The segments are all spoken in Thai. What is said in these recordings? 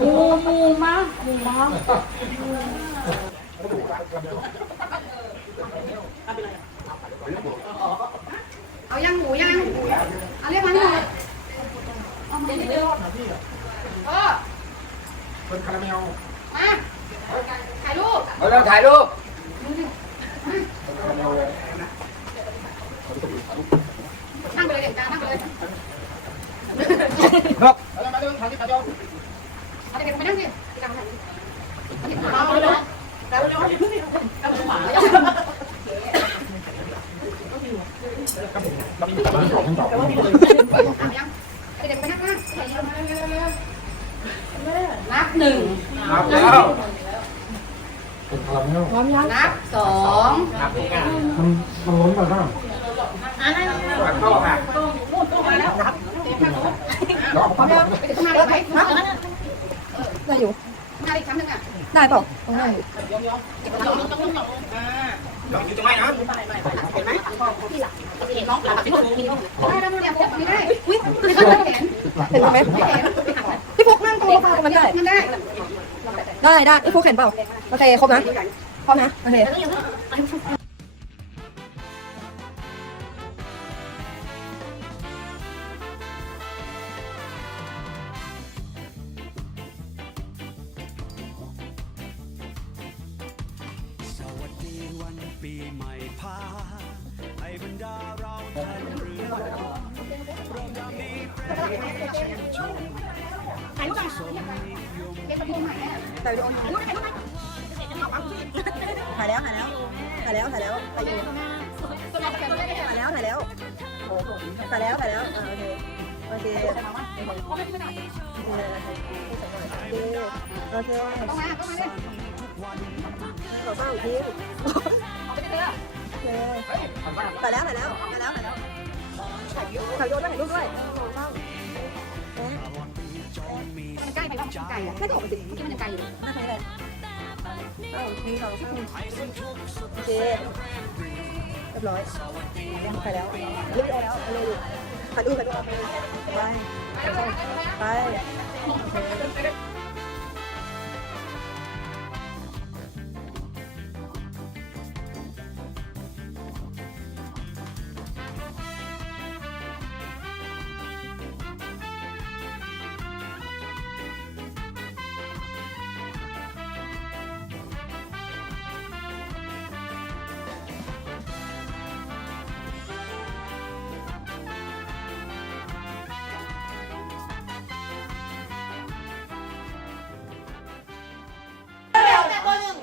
มูมูมามูมาเอายังหมูยังเอาเรียกมาหน่อยเออเป็นคาราเมลมาถ่ายรูปเอาเราถ่ายรูปนั่งไปเลยเด็กจ้านั่งไปเลยนกแล้วมาเรื่องทางที่กระจก เอาเด็กๆไปนั่งสิเด็กๆมาถ่ายรูปเอาเด็กๆมา เอาเลยแต่เราไม่พึ่งเอาหมา เรามีตำรวจทั้งสอง เอายังเอาเด็กๆไปนั่งนะนับหนึ่ง ครับแล้ว เป็นคาราเมล นับสอง ครับทุกงาน มันมันล้นมาบ้าง ก่อนเข้าค่ะ แล้วเอาปั๊บ ไปถึงข้างหน้าได้ไหม ได้เปล่าต้องได้เก็บไว้ก่อนลองอยู่ตรงไหนนะเห็นน้องหลับที่ถูกมีได้ได้เนี่ยพกไม่ได้อุ้ยไม่เห็นเห็นไหมไม่เห็นพี่พกนั่งตรงโซฟาตรงนั้นได้มันได้ ได้ได้พี่พกเห็นเปล่าโอเคครบนะครบนะโอเค ถ่ายรูปก่อนเป็นประตูใหม่เนี่ยถ่ายแล้วถ่ายแล้วถ่ายแล้วถ่ายแล้วถ่ายแล้วถ่ายอยู่ตัวเราเป็นได้ไหมถ่ายแล้วถ่ายแล้วถ่ายแล้วถ่ายแล้วอ่าโอเคโอเคโอเคโอเคต้องมาต้องมาเลยขอเป้าอีกทีเอาไปเจอโอเคถ่ายแล้วถ่ายแล้วถ่ายแล้วถ่ายแล้วถ่ายวิดีโอด้วยถ่ายรูปด้วย มันใกล้ไปแล้วไกลอะแค่ถอดสิที่มันยังไกลอยู่น่าใช้อะไรเอ้าทีสองสามโอเคเรียบร้อยยังไปแล้วรีบไปแล้วไปเลยถ่ายรูปถ่ายรูปไปไป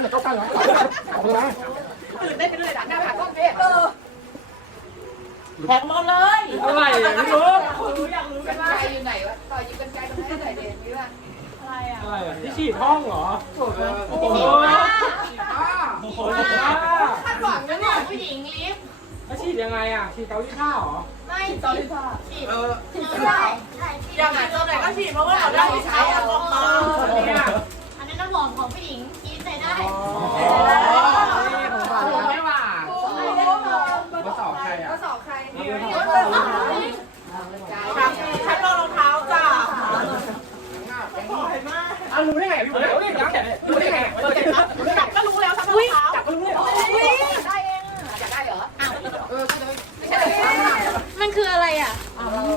แล้วอยู่ห่างกันเดี๋ยวเข้าใกล้แล้วเอาเลยนะแทงมาเลยอะไรไม่รู้กันไกลอยู่ไหนวะต่อยยิงกันไกลตรงไหนไหนเด่นนี่ว่าอะไรอะที่ฉีดห้องเหรอโอ้โหโอ้โหคาดหวังนะเนี่ยผู้หญิงลิฟต์แล้วฉีดยังไงอะฉีดเกาหลีข้าวเหรอไม่ฉีดฉีดฉีดได้ฉีดอย่างไหนตัวไหนก็ฉีดเพราะว่าเราได้ใช้แอลกอฮอล์เนี่ยอันนั้นน้ำหอมของผู้ ได้อ๋อนี่ผมว่าไม่หวานมาสอบใครอะสอบใครฉันลองรองเท้าจ้ะเอารู้ได้ไงรู้ได้ไงรู้ได้ไงรู้ได้ไงจับก็รู้แล้วทั้งรองเท้าจับก็รู้เลยได้เองอยากได้เหรออ้าวเออไม่ใช่มันคืออะไรอะ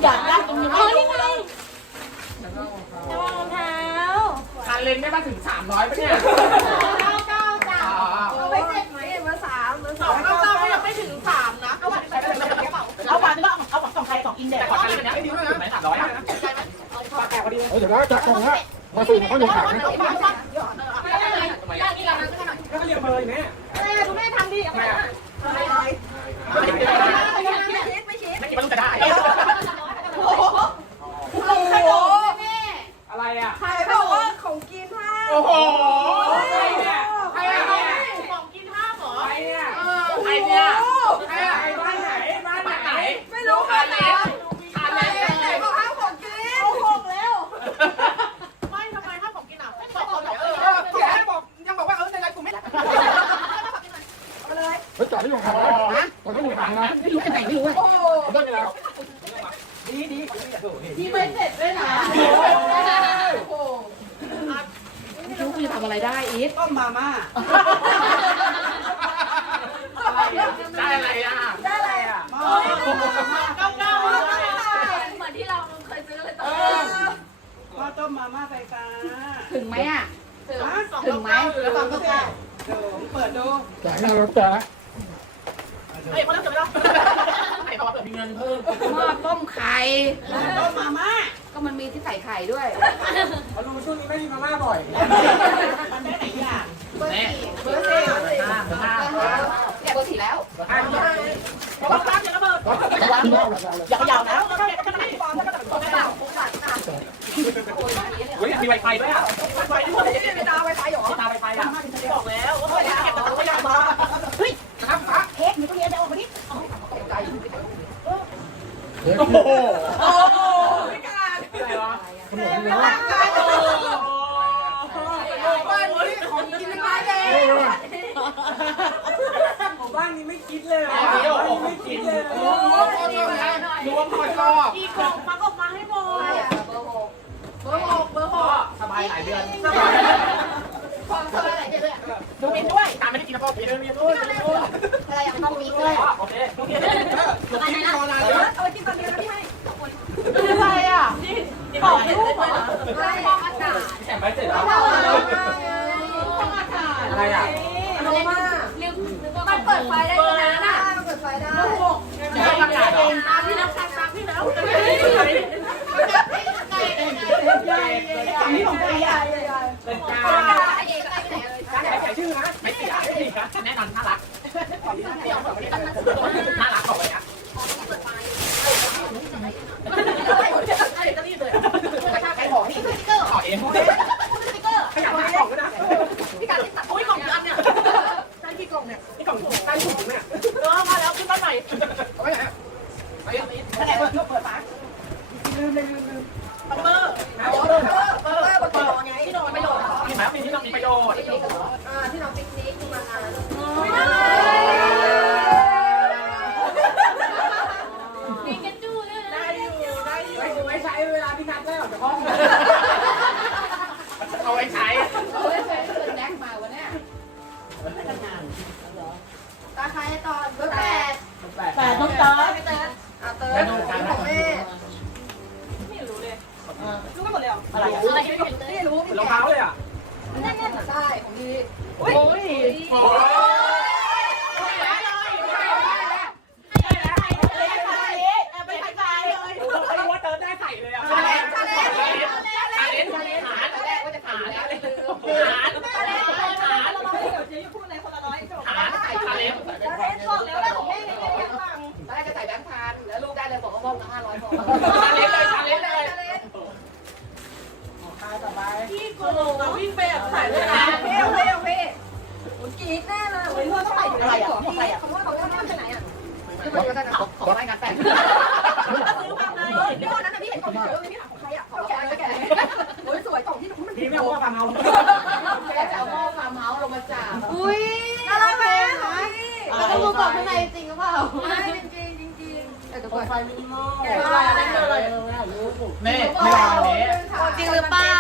อยากได้ตรงนี้อ๋อนี่ไงระวังรองเท้าคันเลนได้มาถึง300ปะเนี่ย กินแดดก่อนกันนะไม่ดีด้ยนะสามร้อยนะเดี๋ยวนะจัดกงฮะมาสู่เขาอนุ่มขังนะก็เรียกเบอร์แม่แม่ดูแม่ทำดีเอาไปไม่ชี้ไม่ชี้ไม่รู้จะได้โอ้โหอะไรอะใครบอกว่าของกินให้โอ้โห มมาม่าไฟฟ้าถึงไหมอะ ถึงถึงไหมสองเก้าเก้าเดี๋ยวเปิดดูแจกหน้ารถแจกเฮ้ยคนละเสร็จแล้วมีเงินเพิ่มหม้อต้มไข่ต้มมาม่าก็มันมีที่ใส่ไข่ด้วยเขารู้ช่วงนี้ไม่มีมาม่าบ่อยมันได้ไหนอย่างแน่เบอร์สี่ห้าห้าเนี่ยเบอร์สี่แล้วห้าร้านนอกเลยอย่าขยับแล้วเฮ้ย มีไวไฟด้วยอะไปด้วยไม่ตาไปไปหรอตาไวไฟอะบอกแล้วว่าเก็บแต่ขยับมาเฮ้ยเค้กอยู่ตรงนี้จะออกมาดิเฮ้ยโอ้โหโอ้ไม่กล้าอะไรวะขนมนี่นะบ้านนี้ของกินไม่ได้เลยของบ้านนี้ไม่คิดเลยบ้านนี้ไม่คิดเลยโอ้ดีกว่าหน่อยรู้ว่าพ่อชอบอีกกล่องฟักออกมา ความสบายไหนด้วยดูมินด้วยตามไม่ได้กินนะพ่อพี่เดินเรียนด้วยอะไรอย่างต้องมีด้วยโอเคโอเคหลบกินรอนานเลยเอาไปกินตอนนี้แล้วพี่ให้อะไรอะบอกลูกเหรอฟองอากาศแข่งไปเสร็จแล้วฟองอากาศอะไรอะโรมาลืมมันเปิดไฟได้ด้วยนะน่ะเปิดไฟได้ใช้อากาศเหรอตามที่น้ำซักซักพี่แล้ว ฝั่งนี้ของใครอะ เป็นกา ไอเอกไอไหนเลย การใส่ชื่อนะไม่เสียไม่เสียแน่นอนน่ารักน่ารักของเลยอะ จะรีบเลยกระชากไก่หอนี่สติ๊กเกอร์ ขอเอง สติ๊กเกอร์ ขยับมาของก็ได้ พี่การติดตัดโอ้ยกล่องอันเนี่ยใช้กี่กล่องเนี่ย นี่ของใต้ถุนเนี่ย เออมาแล้วขึ้นบ้านใหม่ เอาไว้ไหนไป แผนกเปิดเปิดฝา ลื กได้เลยบอกว่าบอกละห้าร้อยพอชาเลนเลยชาเลนเลยพี่โกงมาวิ่งไปแบบใส่เลยนะเพ่เพ่เพ่กีดแน่เลยโอ้ยพ่อต้องใส่อะไรอะของใครอะของว่าเขาจะทำที่ไหนอะคือมันก็จะของของรายการแปดซื้อมาเลยพี่วันนั้นพี่เห็นของเยอะเลยพี่ถามของใครอะของแกแกโอ้ยสวยของที่มันพี่ไม่เอาว่าฟาร์มเฮาส์แกจะเอาหม้อฟาร์มเฮาส์ลงมาจากอุ้ยน่ารักไหมเราต้องดูก่อนข้างในจริงหรือเปล่าจริงจริงจริง แต่ตัวไฟมีหม้อแกะไว้นั่นเลยนี่ไม่วางนี้จริงหรือเปล่า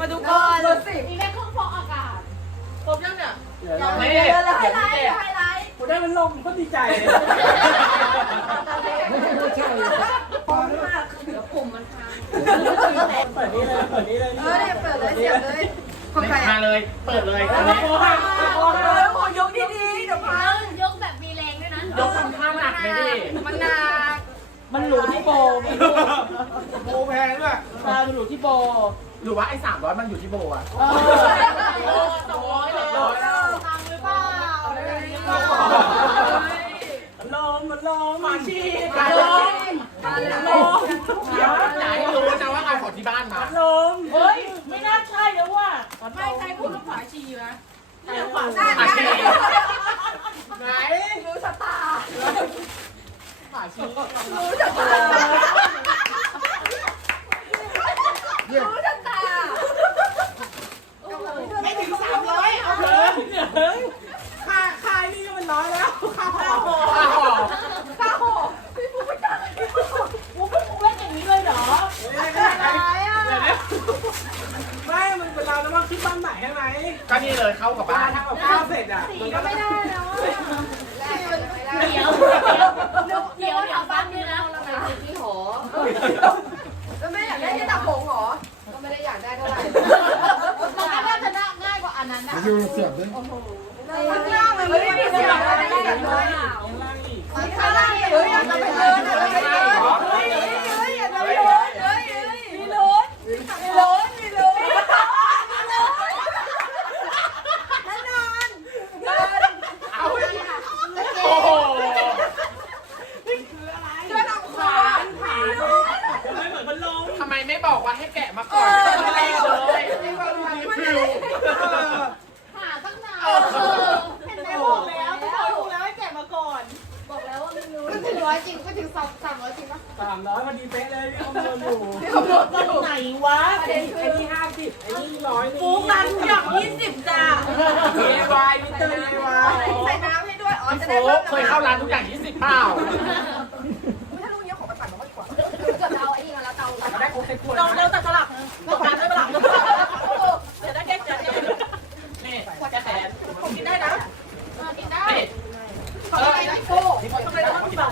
มาดูก่อนมีแค่เครื่องฟอกอากาศครบยังเนี่ยนี่ไฮไลท์ไฮไลท์ผมได้มันลมก็ดีใจไม่ใช่เดี๋ยวปุ่มมันค้างเปิดนี่เลยเปิดนี่เลยเออเนี่ยเปิดเลยเสียบเลยของใครมาเลย เปิดเลยโอ้โหเออขอยกดีๆเดี๋ยวพังยกแบบมีแรงด้วยนะ ยกทำท่าหนักเลยดิมันหนัก มันหลูที่โบโบแพงด้วยใช่มันหลูที่โบหรือว่าไอ้สามร้อยมันอยู่ที่โบอะเออสองร้อยเลยพังหรือเปล่าลมมันลมมาชีมาเลยมาเลยเดี๋ยวอยากให้รู้นะว่าเอาของที่บ้านมาลมเฮ้ยไม่น่าใช่แล้วว่ะไม่ใช่พูดว่าฝาชีนะขวาใช่ฝาใช่ชีไหนรู้ชะตา ฝาชีรู้ชะตา เยี่ยม รู้ชะตา ไม่ถึงสามร้อยเอา เฮ้ยเฮ้ยค่าค่านี่ก็มันร้อยแล้วค่าผ้าห่อ ค่าห่อ ร้อยจริงไม่ถึงสองสามร้อยจริงปะ สามร้อยพอดีเป๊ะเลยที่คำนวณอยู่ตรงไหนวะไอ้นี่ห้าสิบไอ้นี่ร้อยนี่ ฟูตันอยากยี่สิบจ้า เอ วายมิเตอร์เอวายใส่น้ำให้ด้วย อ๋อ พี่จะโฟได้เพิ่มเคยเข้าร้านทุกอย่างยี่สิบเปล่าถ้ารู้เยอะของประกันมันก็ดีกว่าเกือบเอาไอ้นี่มาแล้วเตาได้ครบในขวดเราเราตัดสลักตกการด้วยสลักจะได้แก้จะนี่แค่แสนกินได้นะกินได้นี่ขอไปไอ้โก้ทำไมเราต้องกินแบบ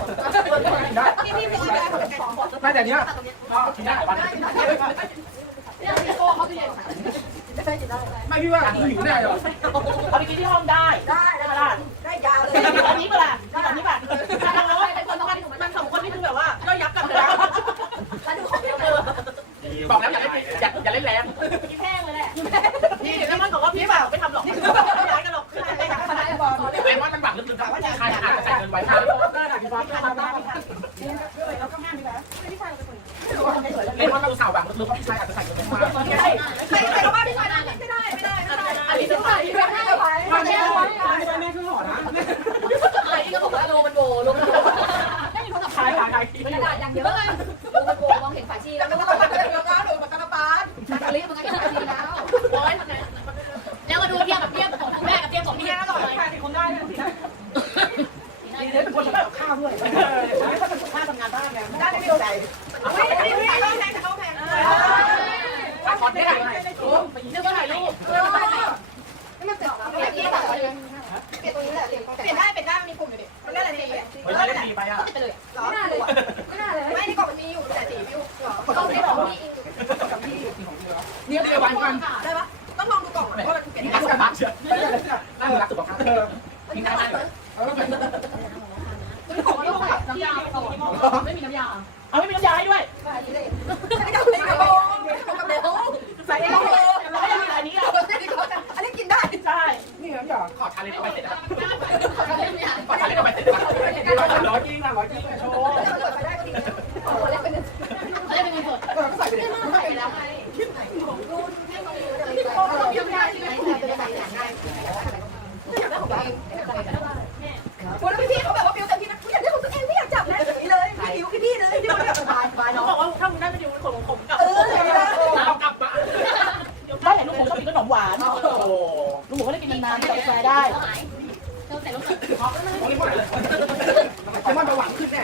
ที่พี่จะได้ของประกันไม่แต่เนี้ยก็กินได้วันเนี่ยไอ้โก้เขาจะเย็น ไม่พี่ว่าหิวแน่หรอเอาไปกินที่ห้องได้ได้ได้ได้ยาวเลยแบบนี้เปล่าแบบนี้แบบมันสองคนนี่คือแบบว่าย่อยยับกันเลยแล้วดูของเดียวเลยบอกแล้วอย่าเล่นอย่าอย่าเล่นแรง Thank you. น้ำ ลูกผมก็ได้กินนานๆกับกาแฟได้เราใส่ลูกตรงนี้หมดเลยไอ้มันจะหวังขึ้นแน่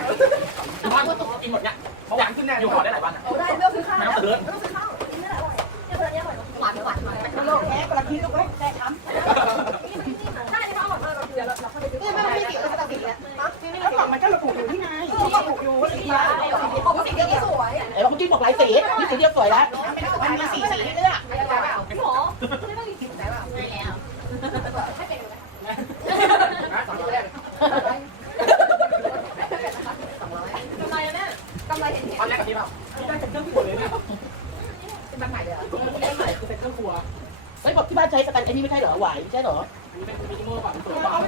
บ้านกินหมดเนี่ยเขาหวังขึ้นแน่อยู่หอได้หลายวันอะเอาได้เลือกซื้อข้าวไม่ต้องซื้อเลือกซื้อข้าวนี่อร่อยเนี่ยตัวนี้อร่อยหวานหวานหวานโลกแพ้กระคิดลูกไว้แต่ช้ำใช่ที่เขาบอกว่าเราเดี๋ยวเราเข้าไปดูนี่ไม่ไม่สีเลยแต่สีเนี่ยนี่ไม่แล้วก่องมันก็ระบุอยู่ที่ไงเขาบอกอยู่ว่าสีอะไรบอกว่าสีเดียวสวยเดี๋ยวคุณจิ้มบอกหลายสีนี่สีเดียวสวยแล้วมันมีสีสีให้เลือกไม่ได้เปล่าหมอไม่แล้ว ให้เป็นไหมนะสามร้อยแรกกำไรเนี่ยกำไรเห็นตอนแรกกับพี่เปล่าได้เป็นเครื่องครัวเลยเนี่ยเป็นแบบไหนเลยอะได้ใหม่คือเป็นเครื่องครัวเฮ้บอกที่บ้านใช้สแตนไอ้นี่ไม่ใช่เหรอไหวไม่ใช่เหรอเป็นมินิมอลแบบสวเขา